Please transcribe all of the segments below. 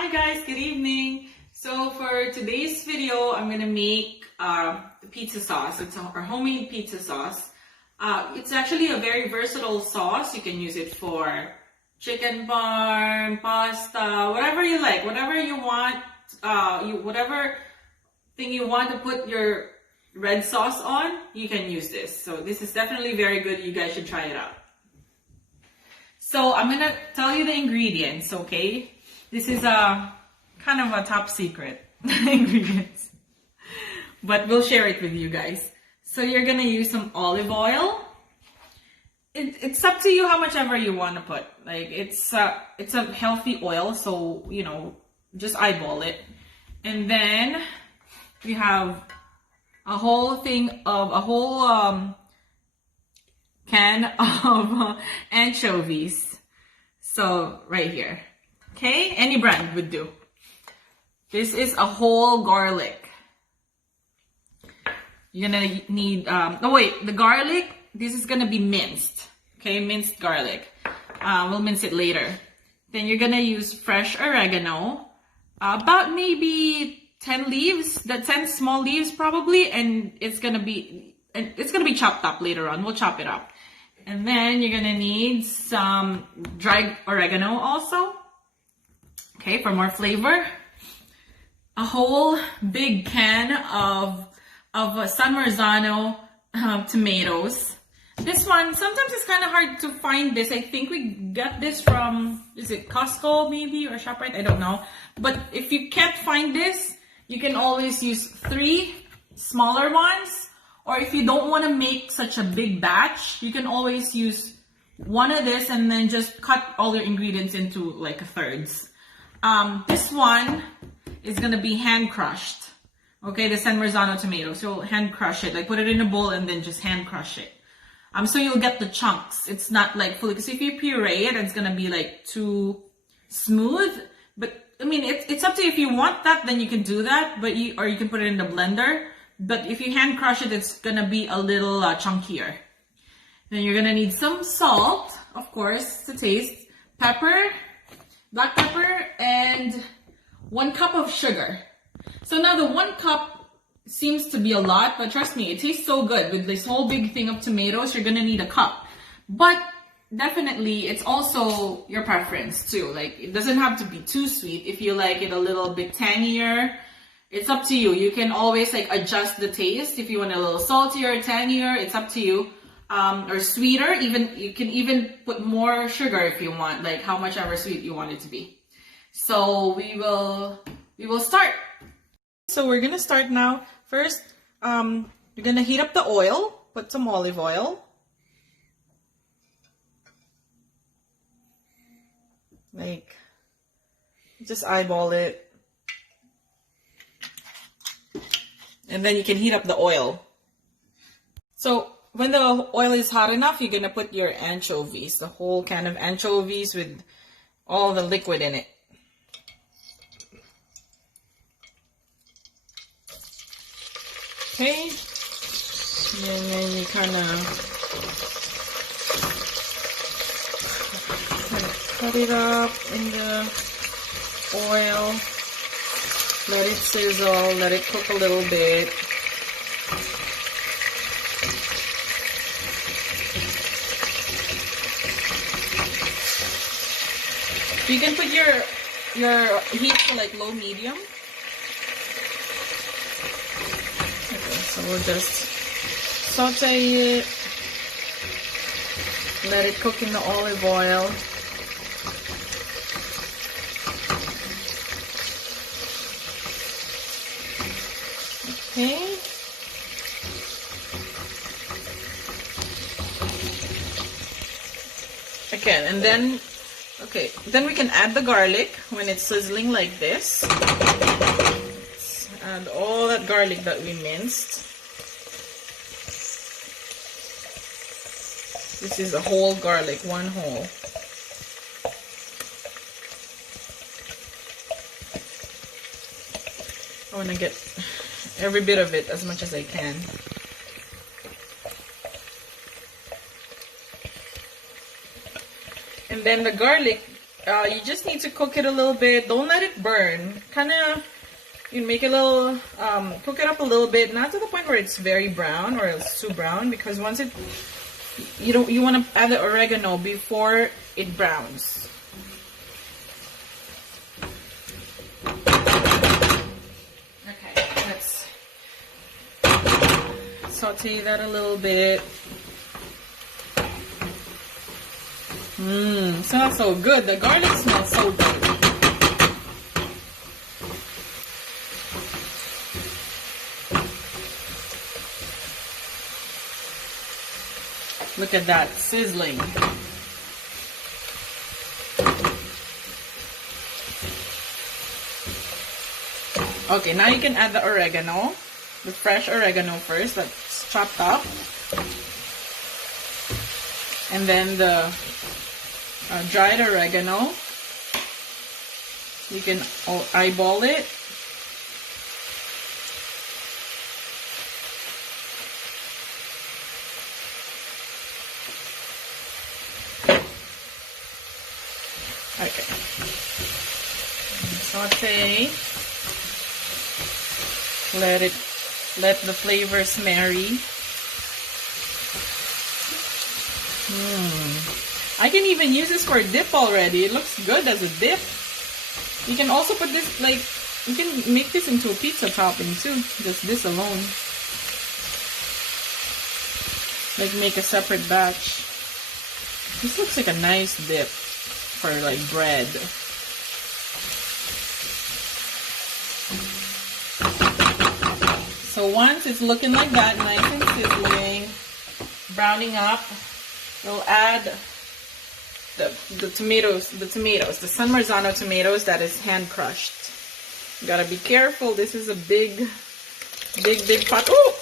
Hi guys, good evening. So for today's video, I'm gonna make the pizza sauce. It's our homemade pizza sauce. It's actually a very versatile sauce. You can use it for chicken parm, pasta, whatever you like, whatever you want. Whatever thing you want to put your red sauce on, you can use this. So this is definitely very good. You guys should try it out. So I'm gonna tell you the ingredients, okay? This is a kind of a top secret ingredients, but we'll share it with you guys. So you're gonna use some olive oil. It's up to you how much ever you want to put. Like it's a healthy oil, so you know, just eyeball it. And then we have a whole can of anchovies. So right here. Okay, any brand would do. This is a whole garlic. You're gonna need, the garlic, this is gonna be minced. Okay, minced garlic. We'll mince it later. Then you're gonna use fresh oregano. About maybe 10 leaves, 10 small leaves probably, and it's gonna be chopped up later on. We'll chop it up. And then you're gonna need some dried oregano also. Okay, for more flavor. A whole big can of San Marzano tomatoes. This one, sometimes it's kind of hard to find this. I think we got this from, is it Costco maybe or ShopRite? I don't know. But if you can't find this, you can always use 3 smaller ones. Or if you don't want to make such a big batch, you can always use one of this and then just cut all your ingredients into like thirds. This one is gonna be hand crushed. Okay, the San Marzano tomato. So hand crush it, like put it in a bowl and then just hand crush it. So you'll get the chunks. It's not like fully, because if you puree it, it's gonna be like too smooth. But I mean, it's up to you. If you want that, then you can do that. But or you can put it in the blender. But if you hand crush it, it's gonna be a little chunkier. Then you're gonna need some salt, of course, to taste, pepper, black pepper, and 1 cup of sugar. So now the 1 cup seems to be a lot, but trust me, it tastes so good. With this whole big thing of tomatoes, you're gonna need a cup. But definitely, it's also your preference too. Like, it doesn't have to be too sweet. If you like it a little bit tangier, it's up to you. You can always like adjust the taste. If you want a little saltier, tangier, it's up to you. Or sweeter, you can even put more sugar if you want, like how much ever sweet you want it to be. So we will start. So we're gonna start now. First, you're gonna heat up the oil, put some olive oil. Like, just eyeball it. And then you can heat up the oil. So when the oil is hot enough, you're gonna put your anchovies, the whole can of anchovies with all the liquid in it. Okay, and then you kind of cut it up in the oil, let it sizzle, let it cook a little bit. You can put your heat to like low medium. Okay, so we'll just saute it, let it cook in the olive oil. Okay. Again, and then then we can add the garlic when it's sizzling like this. Let's add all that garlic that we minced. This is a whole garlic, 1 whole. I want to get every bit of it as much as I can. And then the garlic, You just need to cook it a little bit. Don't let it burn. Kind of, you make it a little, cook it up a little bit, not to the point where it's very brown or it's too brown, because once it, you want to add the oregano before it browns. Okay, let's saute that a little bit. Smells so good. The garlic smells so good. Look at that, sizzling. Okay, now you can add the oregano, the fresh oregano first, that's chopped up. And then the dried oregano. You can eyeball it. Okay. Saute. Let the flavors marry. I can even use this for a dip already. It looks good as a dip. You can also put this, like, you can make this into a pizza topping too. Just this alone. Like, make a separate batch. This looks like a nice dip for, like, bread. So once it's looking like that, nice and sizzling, browning up, we'll add the tomatoes, the San Marzano tomatoes that is hand crushed. You gotta be careful. This is a big pot. Oh!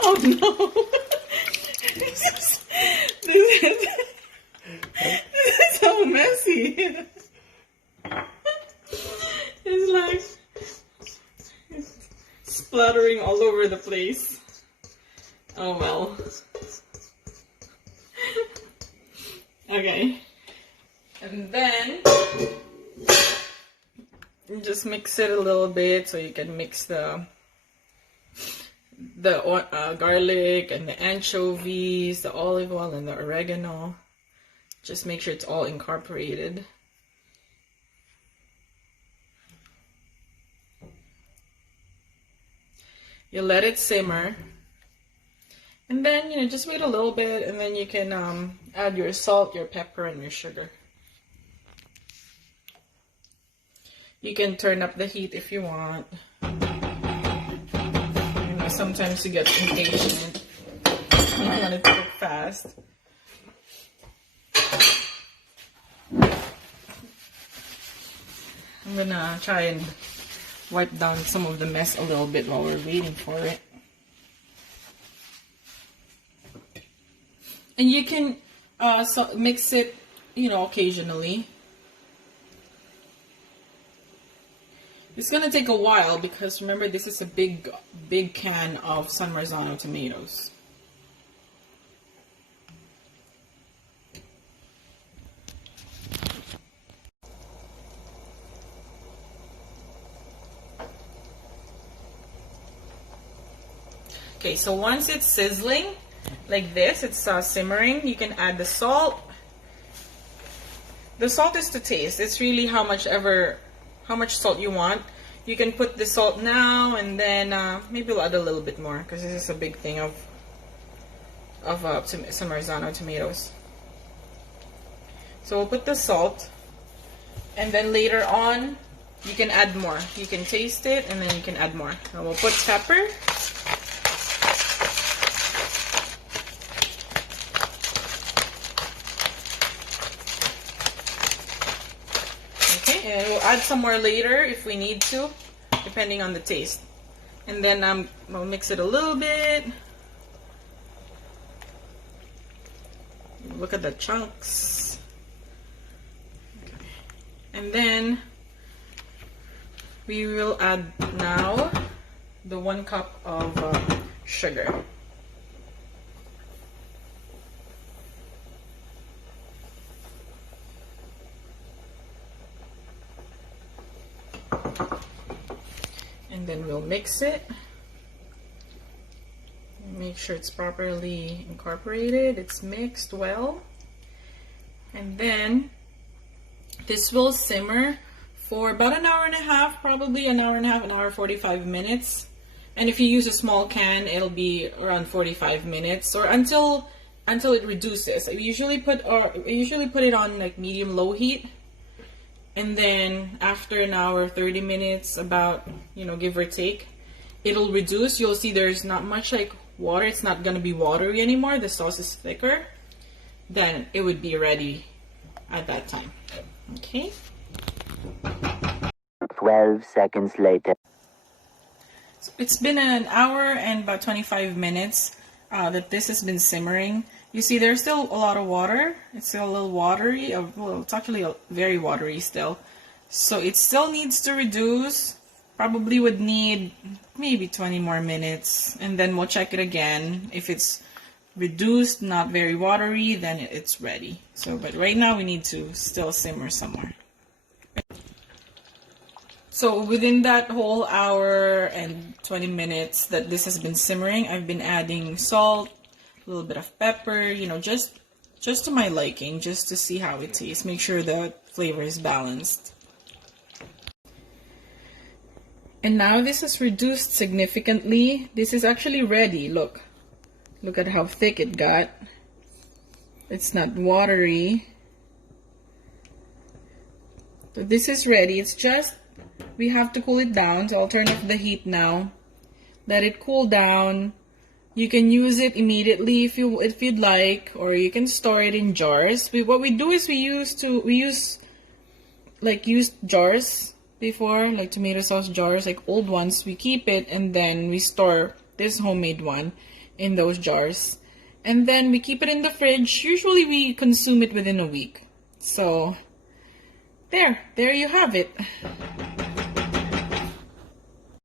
Oh no! This is so messy. It's like splattering all over the place. Oh well. Okay. And then just mix it a little bit so you can mix the garlic and the anchovies, the olive oil and the oregano. Just make sure it's all incorporated. You let it simmer, and then just wait a little bit, and then you can add your salt, your pepper, and your sugar. You can turn up the heat if you want. Sometimes you get impatient. You want it to cook fast. I'm gonna try and wipe down some of the mess a little bit while we're waiting for it. And you can mix it, occasionally. It's gonna take a while because remember, this is a big can of San Marzano tomatoes. Okay, so once it's sizzling like this, it's simmering, you can add the salt. The salt is to taste. It's really how much salt you want. You can put the salt now, and then maybe we'll add a little bit more because this is a big thing of San Marzano tomatoes. So we'll put the salt, and then later on you can add more. You can taste it, and then you can add more. Now we'll put pepper. And we'll add some more later if we need to, depending on the taste. And then we'll mix it a little bit. Look at the chunks. Okay. And then we will add now the 1 cup of sugar. And then we'll mix it. Make sure it's properly incorporated, it's mixed well. And then this will simmer for about an hour and a half, probably an hour and a half, an hour 45 minutes. And if you use a small can, it'll be around 45 minutes or until it reduces. I usually put it on like medium low heat. And then after an hour, 30 minutes, about, you know, give or take, it'll reduce. You'll see there's not much like water. It's not going to be watery anymore. The sauce is thicker. Then it would be ready at that time. Okay. 12 seconds later. So it's been an hour and about 25 minutes that this has been simmering. You see there's still a lot of water. It's still a little watery. Well, it's actually very watery still. So it still needs to reduce. Probably would need maybe 20 more minutes. And then we'll check it again. If it's reduced, not very watery, then it's ready. So, but right now we need to still simmer some more. So within that whole hour and 20 minutes that this has been simmering, I've been adding salt, a little bit of pepper, you know, just to my liking, just to see how it tastes. Make sure the flavor is balanced. And now this is reduced significantly. This is actually ready. Look at how thick it got. It's not watery. So this is ready. It's just, we have to cool it down. So I'll turn off the heat now. Let it cool down. You can use it immediately if you'd like, or you can store it in jars. What we do is we use used jars before, like tomato sauce jars, like old ones. We keep it and then we store this homemade one in those jars. And then we keep it in the fridge. Usually we consume it within a week. So there you have it.